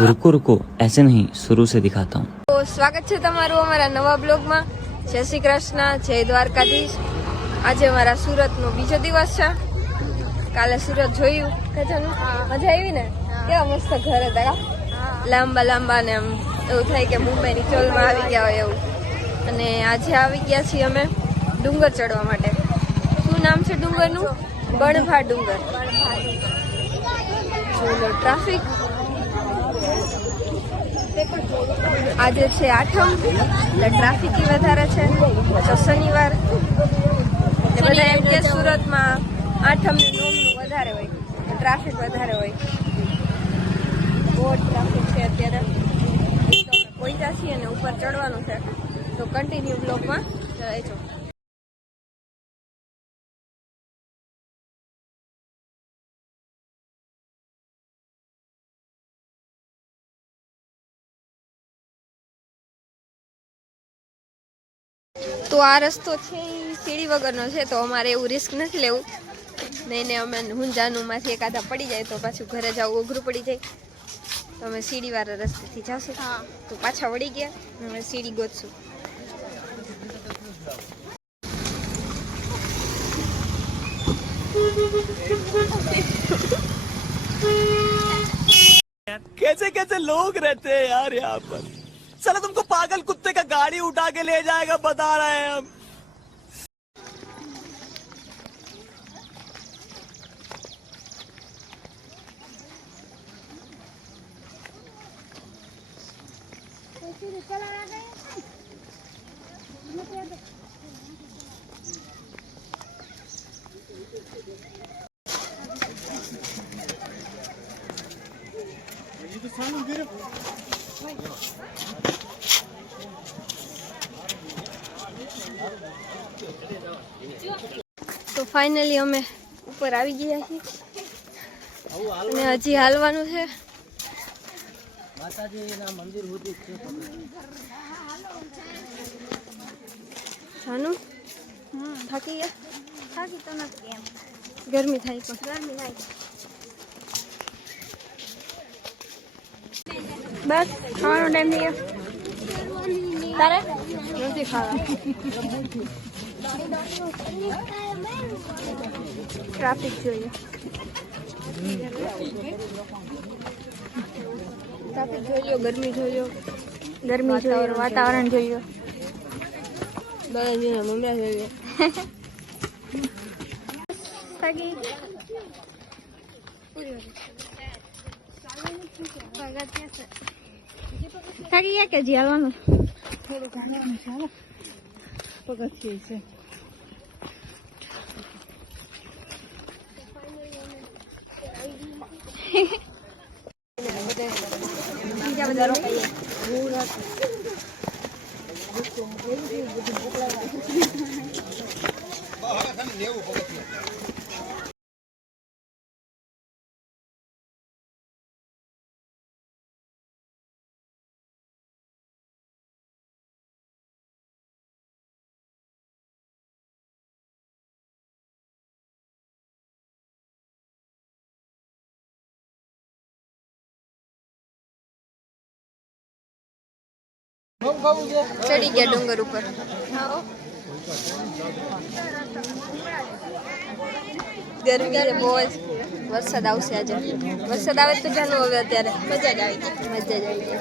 रुको रुको ऐसे नहीं शुरू से दिखाता हूँ। તો સ્વાગત છે તમારું અમારા નવા બ્લોગમાં। જય શ્રી કૃષ્ણ, જય દ્વારકાધીશ। આજે અમારા સુરતનો બીજો દિવસ છે। કાલે સુરત જોયું, મજા આવી ને? કેવા મસ્ત ઘર હતા, લાંબા લાંબા ને એમ એવું થાય કે મુંબઈની ચોલમાં આવી ગયા હોય એવું। અને આજે આવી ગયા છીએ અમે ડુંગર ચડવા માટે। શું નામ છે ડુંગરનું? બણભા ડુંગર। ટ્રાફિક આજે છે આઠમ, એટલે ટ્રાફિક વધારે છે। તો શનિવાર એટલે બધા એમ કે સુરતમાં આઠમ ને નોમનું વધારે હોય, ટ્રાફિક વધારે હોય। બહુ ટ્રાફિક છે અત્યારે। પહોંચ્યા છીએ ને ઉપર ચડવાનું છે, તો કન્ટિન્યુ બ્લોગમાં રહેજો। તો આ રસ્તો છે એ સીડી વગરનો છે, તો અમારે એવું રિસ્ક નથી લેવું। નહીં ને અમે હુંજાનુંમાંથી એકાદા પડી જાય તો પાછું ઘરે જવું અઘરું પડી જાય, તો અમે સીડીવાળા રસ્તેથી જશું। તો પાછા વળી ગયા, હવે સીડી ગોતશું। कैसे कैसे लोग रहते हैं यार यहाँ पर। साला तुमको पागल कुत्ते का गाड़ी उठा के ले जाएगा, बता रहे हैं हम। તો ફાઇનલી અમે ઉપર આવી ગયા છીએ અને હજી હાલવાનું છે। જાનું થાકી ગયા? થાકી તો નથી, એમ ગરમી થાય પણ ગરમી થાય। બસ ખાવાનો ટાઈમ થઈ ગયો તારે? નથી ખાવા। ટ્રાફિક જોઈએ, ટ્રાફિક જોઈ લો, ગરમી જોઈ લો, ગરમી જોઈ લો, વાતાવરણ જોઈ લો, બધા મમ્મી જોઈ લો। થાકી ગયા કે હજી હાલવાનું? થોડું હાલવાનું છે, પગથિયે છે। બીજા બધા રોકાઈએ। ચડી ગયા ડુંગર ઉપર। ગરમી છે બહુ જ, વરસાદ આવશે આજે। વરસાદ આવે તો જાનું હવે અત્યારે મજા જ આવી ગઈ, મજા જ આવી ગઈ।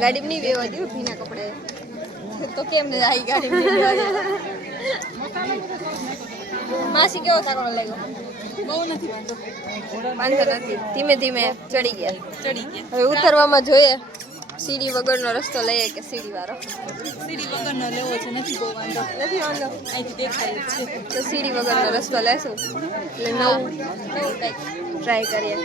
ગાડીમાં નહીં બેવા દઉં ભીના કપડે તો કેમ ને આવી ગાડીમાં? માસી કેવો થાકો લાગ્યો? બહુ નથી વાંધો, વાંધો નથી, ધીમે ધીમે ચડી ગયા। હવે ઉતરવામાં જોઈએ સીડી વગરનો રસ્તો લઈએ કે સીડી વાળો? સીડી વગરનો લેવો છે, નથી બહુ વાંધો, નથી વાંધો, અહીંથી દેખાય છે। તો સીડી વગરનો રસ્તો લેશું, એટલે નવું કંઈક ટ્રાય કરીએ।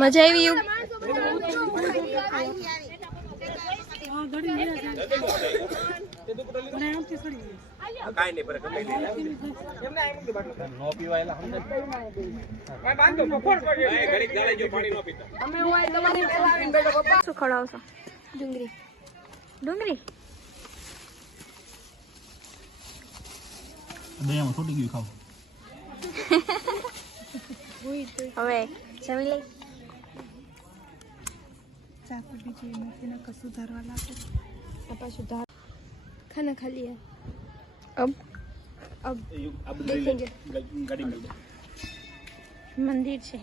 મજા આવી એવું? શું ખવડાવશો? ડુંગળી. ડુંગળી હવે જમી લઈ. खाना खा लिया अब देखेंगे मंदिर से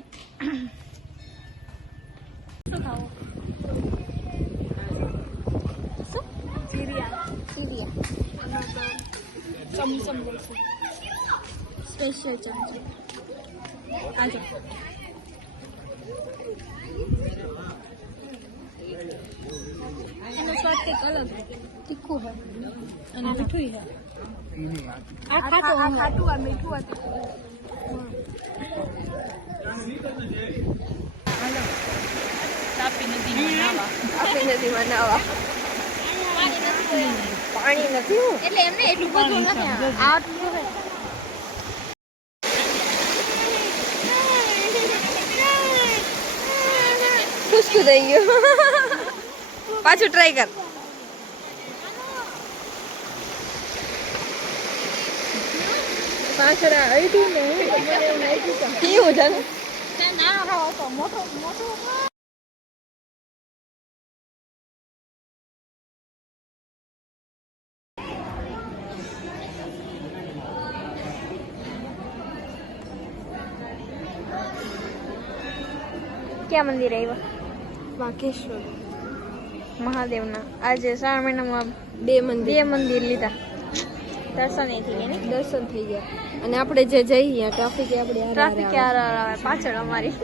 चमचम स्पेशल चमचम आ जाओ. એનો સ્વાદ કંઈક અલગ તીખું હોય અને મીઠું હોય. આ ખાટું આ મીઠું આ તીખું. તાપી નદીમાં નાવા પાણી નથી એટલે એમને એટલું બધું નથી આટલું ખુશખું થઈ ગયું. પાછું ટ્રાય કર. પાછળ આવ્યું ને કેવું જાણે મોટો મોટો. ક્યાં મંદિર આવ્યા? વાકેશ્વર મહાદેવના. આજે શ્રાવણ મહિનામાં બે મંદિર લીધા. દર્શન થઈ ગયા ને? દર્શન થઈ ગયા. અને આપણે જે જઈએ ટ્રાફિક આવે પાછળ અમારી.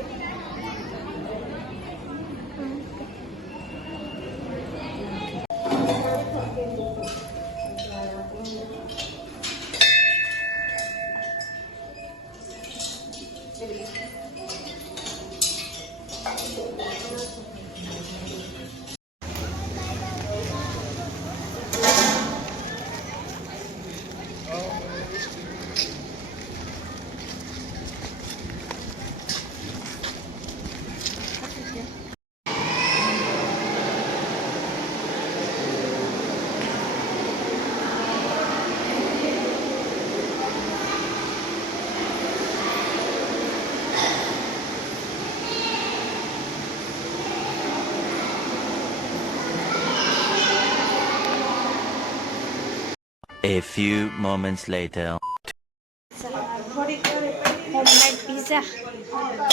A few moments later. Homemade pizza.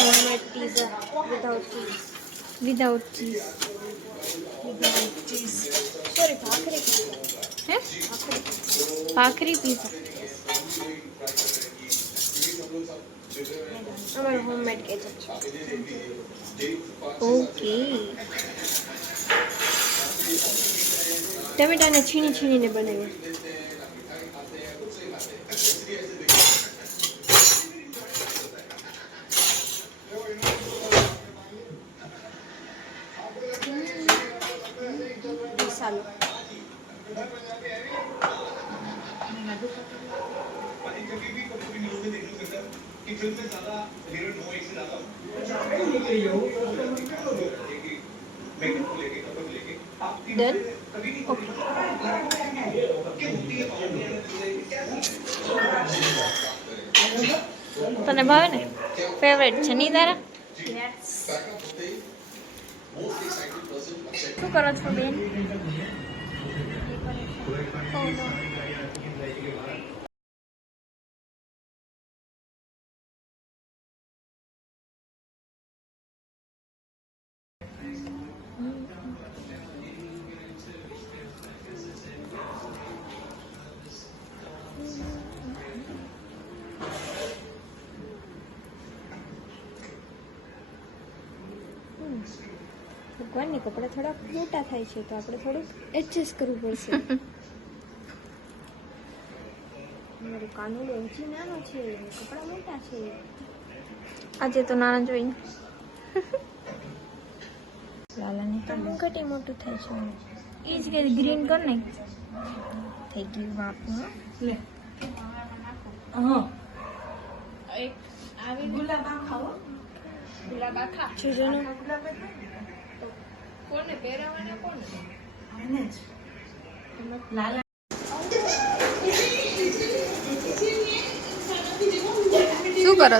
Homemade pizza without cheese. Without cheese. Without cheese. Sorry, bhakri pizza. Huh? Bhakri pizza. Our homemade ketchup. Okay. ટમેટાને છીણી છીણીને બનાવ્યા. મસાલો ડન. ઓકે. તને ભાવે ને? ફેવરેટ છે નહીં તારા? શું કરો છો બેન? ભગવાન ભગવાનને કપડાં થોડાક મોટા થાય છે તો આપણે થોડુંક એડજસ્ટ કરવું પડશે. મારો કાનુડો હજી નાનો છે, કપડાં મોટા છે. આજે તો નાના જોઈને લાલાને તો ઘટી મોટું થાય છે. એ જ કે ગ્રીન કર ને થઈ ગયું બાપુ. એક આવી ગુલાબા ખાઓ. ગુલાબા ખા. કોને પહેરાવાના કોને? શું કરો?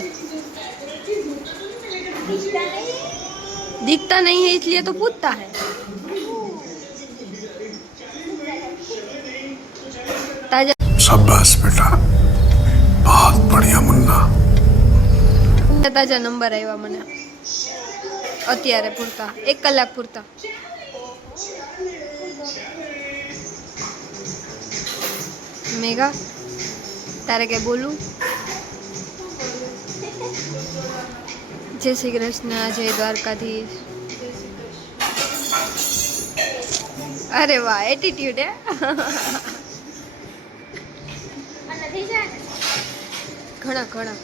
दिखता नहीं है इसलिए तो पूछता है. शाबाश बेटा, बहुत बढ़िया मुन्ना. તાજા નંબર આવ્યા મને અત્યારે પૂરતા, 1 કલાક પૂરતા. મેઘા તારે કઈ બોલું? જય શ્રી કૃષ્ણ, જય દ્વારકાધીશ. અરે વાહ, એટીટ્યુડ હે. ઘણા ઘણા